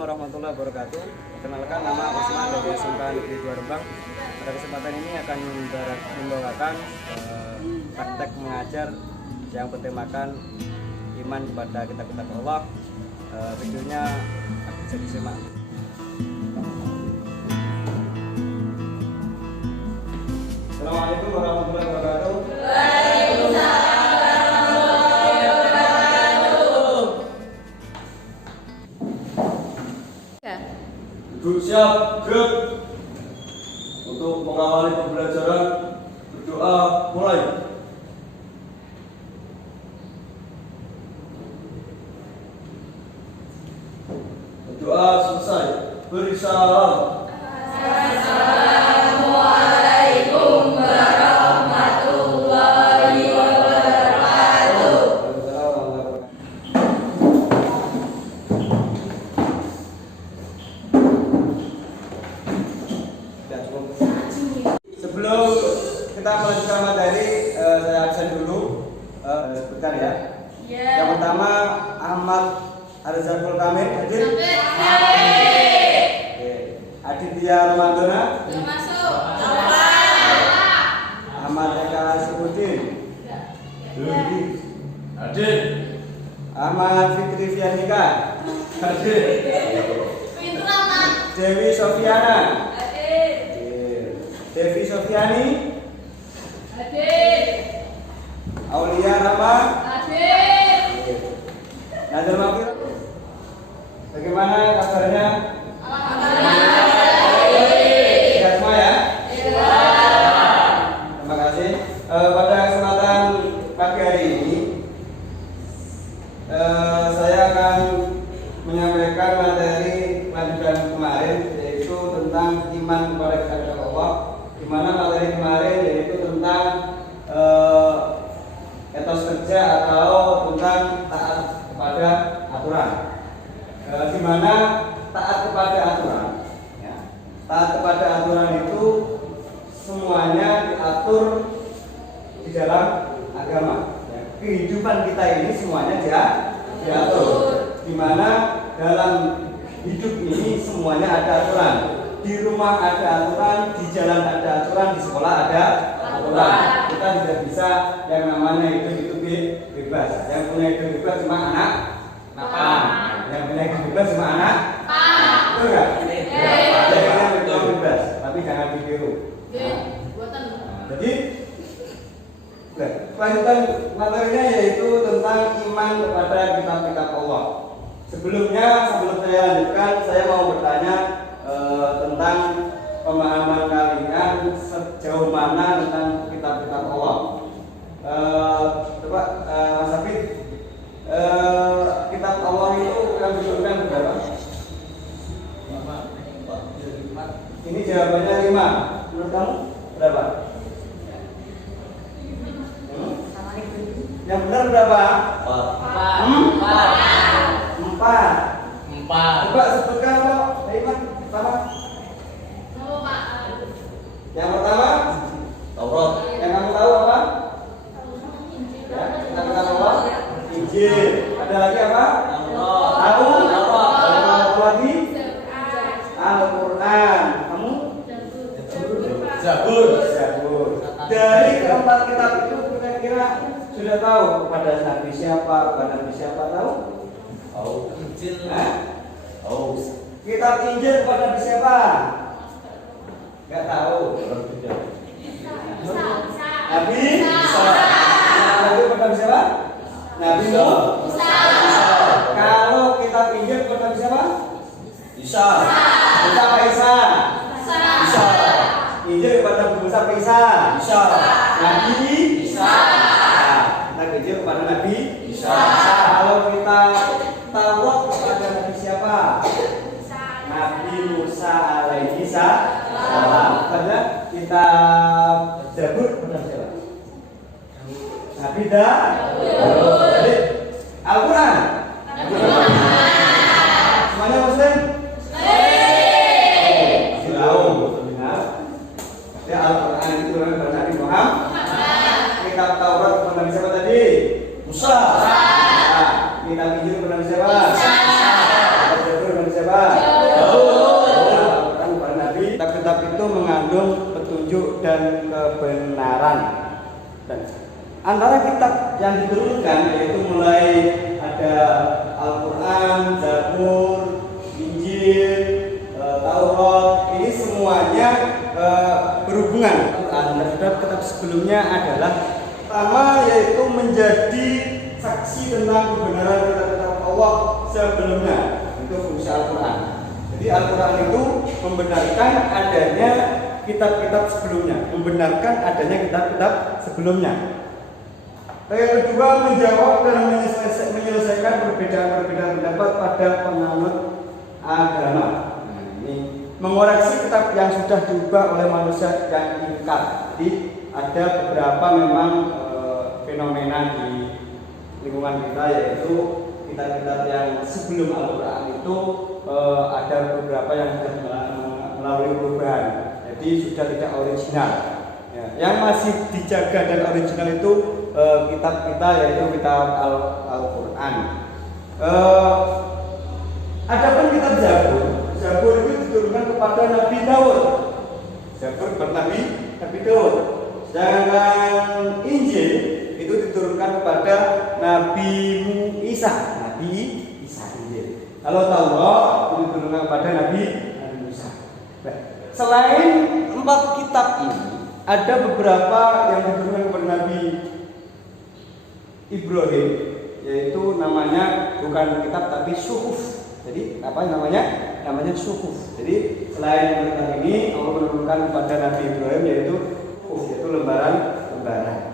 warahmatullahi wabarakatuh. Kenalkan, nama Usman dari SMK Negeri 2 Rembang. Pada kesempatan ini akan membawakan praktek mengajar yang bertemakan iman kepada kitab-kitab Allah. Videonya bisa disimak. Assalamualaikum warahmatullahi wabarakatuh. Duduk siap, gerak. Untuk mengawali pembelajaran, berdoa mulai. Berdoa selesai, beri salam. Assalamualaikum warahmatullahi wabarakatuh. Sebelum kita melanjutkan materi, saya absen dulu sebentar ya. Yang pertama, Ahmad Arzakul Kamil hadir. Aditya Romandona. Ahmad Eka Asifudin. Hadir. Ahmad Fitri Fianika. Hadir. Dewi Sofiana. Devi Sofiani. Aulia Rama. Nazar Mafir. Bagaimana kabarnya? Sehat semua ya? Terima kasih. Pada kesempatan pagi hari ini saya akan menyampaikan materi lanjutan kemarin, yaitu tentang iman kepada kitab Allah. Di mana materi kemarin yaitu tentang etos kerja atau tentang taat kepada aturan. Di mana taat kepada aturan, ya, taat kepada aturan itu semuanya diatur di dalam agama. Ya, kehidupan kita ini semuanya diatur. Di mana dalam hidup ini semuanya ada aturan. Di rumah ada aturan, di jalan ada aturan, di sekolah ada aturan. Kita tidak bisa yang namanya itu bebas. Yang punya itu bebas cuma anak pan. Yang punya itu bebas cuma anak pan. Betul nggak? Yang punya bebas, tapi jangan ditiru. Jadi kelanjutan materinya yaitu tentang iman kepada kitab-kitab Allah. Sebelum saya lanjutkan, saya mau bertanya tentang pemahaman kalian sejauh mana tentang kitab-kitab Allah. Coba Mas Hafid, kitab Allah itu yang disebutkan berapa? Ini jawabannya 5. Menurut kamu berapa? Yang benar berapa? 4. Coba sebutkan kok. Pertama. Yang pertama Taurat. Yang kamu tahu apa? Ya, kita Allah. Injil. Ada lagi apa? Tahu? Ada lagi? Al-Quran. Kamu? Zabur. Dari keempat kitab itu kira-kira sudah tahu kepada nabi siapa, tahu? Tahu. Injil. Tahu. Kitab Injil kepada nabi siapa? Enggak tahu. Nabi Isa. Nabi kepada siapa? Nabi Nuh. Kalau kitab Injil kepada nabi siapa? Isa. Musa apa Isa? Isa. Injil kepada Musa apa Isa? Isa. Nabi Isa. Kita Injil kepada Nabi Isa. Kalau kita Taurat kepada nabi siapa? Nabi Musa alaihi salam. Pada kita Zabur kepada siapa? Nabi Daud. Jadi Al-Quran. Semuanya Muslim? Tahu. Ya, Al-Quran itu dari Nabi Muhammad. Kitab Taurat kepada Nabi siapa tadi? Musa. Kitab Injil kepada Nabi siapa? Zabur kepada siapa? dan kebenaran. Dan antara kitab yang diturunkan yaitu mulai ada Al-Quran, Zabur, Injil, Taurat, ini semuanya berhubungan. Kitab sebelumnya adalah pertama yaitu menjadi saksi tentang kebenaran kitab Allah sebelumnya. Itu fungsi Al-Quran. Jadi Al-Quran itu membenarkan adanya kitab-kitab sebelumnya, membenarkan adanya kitab-kitab sebelumnya. Yang kedua, menjawab dan menyelesaikan perbedaan-perbedaan pendapat pada penganut agama. Nah, ini mengoreksi kitab yang sudah diubah oleh manusia yang ingkar. Jadi ada beberapa memang fenomena di lingkungan kita, yaitu kitab-kitab yang sebelum Al-Quran itu ada beberapa yang sudah melalui perubahan, jadi sudah tidak original. Ya, yang masih dijaga dan original itu kitab kita, yaitu kitab Al-Quran. Adapun kitab Zabur, Zabur itu diturunkan kepada Nabi Daud. Zabur bernabi Nabi Daud. Sedangkan Injil itu diturunkan kepada Nabi Isa. Nabi Isa Injil. Kalau Taurat itu diturunkan kepada Nabi Musa. Nah, selain 4 kitab ini, ada beberapa yang diturunkan kepada Nabi Ibrahim, yaitu namanya bukan kitab tapi suhuf. Jadi apa namanya? Namanya suhuf. Jadi selain kitab ini, Allah menurunkan kepada Nabi Ibrahim yaitu suhuf, yaitu lembaran-lembaran.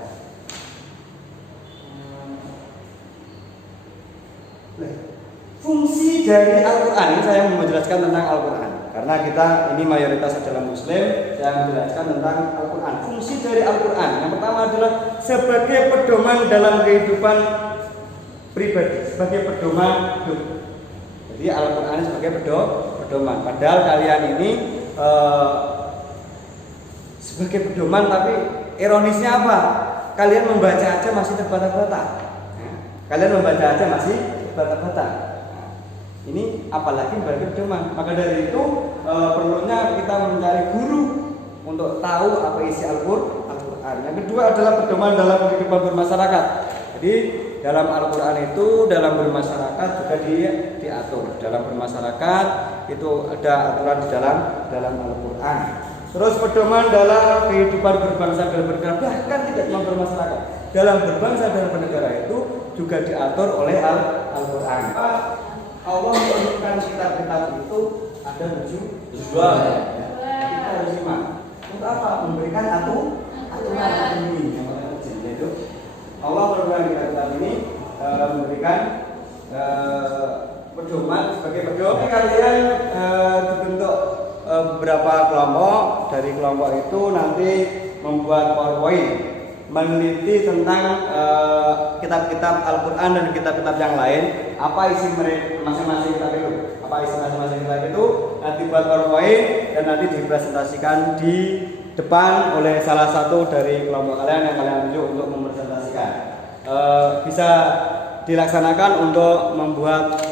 Fungsi dari Al-Quran, ini saya mau menjelaskan tentang Al-Quran karena kita ini mayoritas adalah Muslim. Saya menjelaskan tentang Al-Quran. Fungsi dari Al-Quran yang pertama adalah sebagai pedoman dalam kehidupan pribadi, sebagai pedoman hidup. Jadi Al-Quran sebagai pedoman. Padahal kalian ini sebagai pedoman, tapi ironisnya apa? Kalian membaca aja masih terbata-bata. Kalian membaca aja masih terbata-bata. Ini apalagi sebagai pedoman. Maka dari itu perlunya kita mencari guru untuk tahu apa isi Al-Quran. Yang kedua adalah pedoman dalam kehidupan bermasyarakat. Jadi dalam Al-Quran itu dalam bermasyarakat juga diatur. Dalam bermasyarakat itu ada aturan di dalam Al-Quran. Terus pedoman dalam kehidupan berbangsa dan bernegara, bahkan tidak cuma bermasyarakat. Dalam berbangsa dan bernegara itu juga diatur oleh Al-Quran. Allah menurunkan kitab-kitab itu ada tujuan. Kita harus iman. Untuk apa? Memberikan aturan ini yang kecil, yaitu Allah menurunkan kitab-kitab ini memberikan pedoman sebagai pedoman. Kalian dibentuk beberapa kelompok. Dari kelompok itu nanti membuat PowerPoint, meneliti tentang kitab-kitab Al-Quran dan kitab-kitab yang lain. Apa isi masing-masing kitab itu? Apa isi masing-masing kitab itu? Nanti buat PowerPoint dan nanti dipresentasikan di depan oleh salah satu dari kelompok kalian yang kalian tunjuk untuk mempresentasikan. Bisa dilaksanakan untuk membuat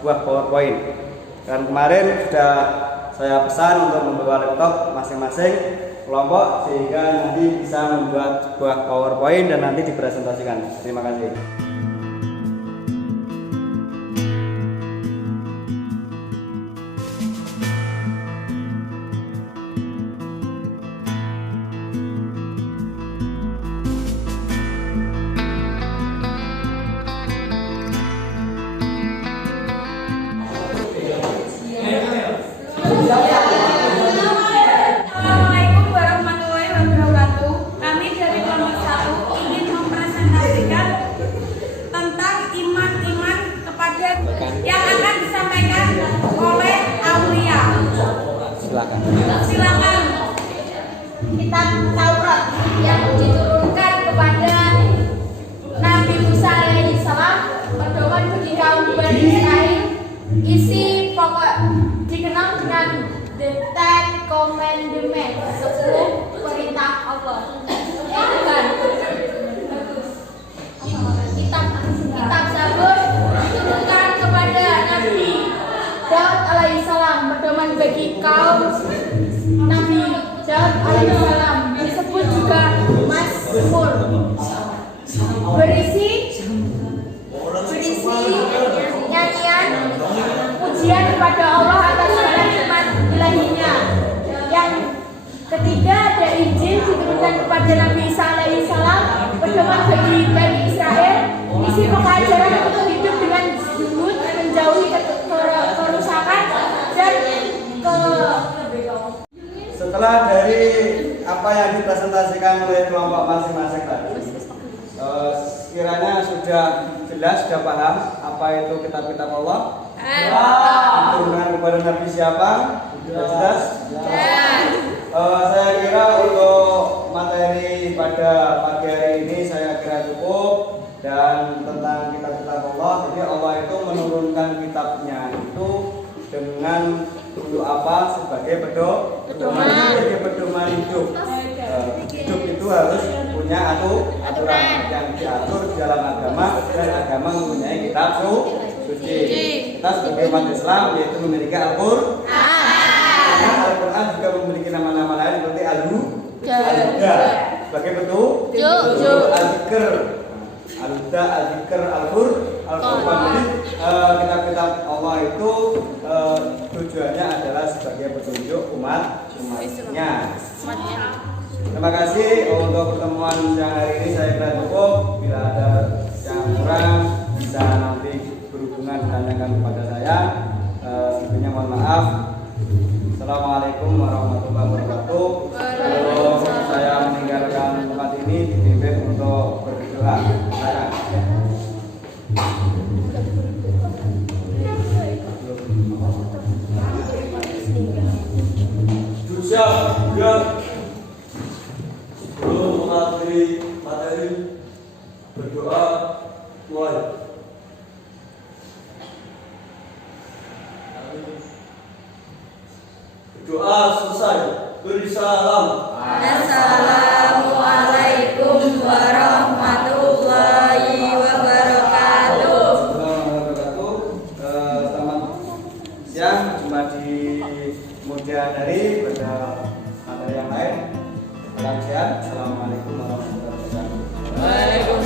buah PowerPoint. Dan kemarin sudah saya pesan untuk membawa laptop masing-masing kelompok sehingga nanti bisa membuat sebuah PowerPoint dan nanti dipresentasikan. Terima kasih. Assalamualaikum warahmatullahi wabarakatuh. Kami dari kelompok 1 ingin mempresentasikan tentang iman kepada yang akan disampaikan oleh Aulia. Silakan. Kitab Taurat yang diturunkan kepada Nabi Musa alaihissalam, pedoman bagi kaum Bani Israel. Isi pokok dikenal dengan The Ten Commandments, 10 perintah Allah. Bukan. Kitab Zabur diturunkan kepada Nabi Daud alaihissalam, pedoman bagi kaum Nabi Daud alaihissalam, disebut juga Mazmur, berisi nyanyian pujian kepada Allah atas segala nikmat ilahinya. Yang ketiga ada Injil diturunkan kepada Nabi Isa alaihissalam, pedoman bagi Bani Israel, isi pengajaran untuk hidup dengan zuhud, menjauhi kerusakan dan Setelah dari apa yang dipresentasikan oleh kelompok masing-masing tadi, sekiranya sudah jelas, sudah paham apa itu kitab-kitab Allah? Diturunkan kepada Nabi siapa? Sudah jelas? Saya kira untuk materi pada pagi hari ini saya kira cukup. Dan tentang kitab-kitab Allah, jadi Allah itu menurunkan kitabnya itu dengan untuk apa? Sebagai pedoman hidup. Hidup itu harus punya aturan yang diatur di dalam agama, dan agama mempunyai kitab suci. Kita sebagai umat Islam yaitu memiliki Al-Qur'an. Al-Qur'an juga memiliki nama-nama lain seperti Al-Huda sebagai Al-Dzikr, Al-Huda, Al-Dzikr, Al-Qur'an. Jadi kitab-kitab Allah itu tujuannya adalah sebagai petunjuk umatnya. Terima kasih untuk pertemuan siang hari ini, saya kira cukup. Bila ada yang kurang bisa nanti berhubungan tanyakan kepada saya. Sebelumnya mohon maaf. Assalamualaikum warahmatullahi wabarakatuh. Sebelum saya meninggalkan tempat ini dipimpin untuk berdoa. Siap, gerak. Sebelum mengakhiri materi, berdoa mulai. Doa selesai. Beri salam. Assalamualaikum warahmatullahi wabarakatuh. Selamat siang, jumpa di kemudian hari pada materi yang lain. Salam sehat. Assalamualaikum warahmatullahi wabarakatuh. Waalaikumsalam.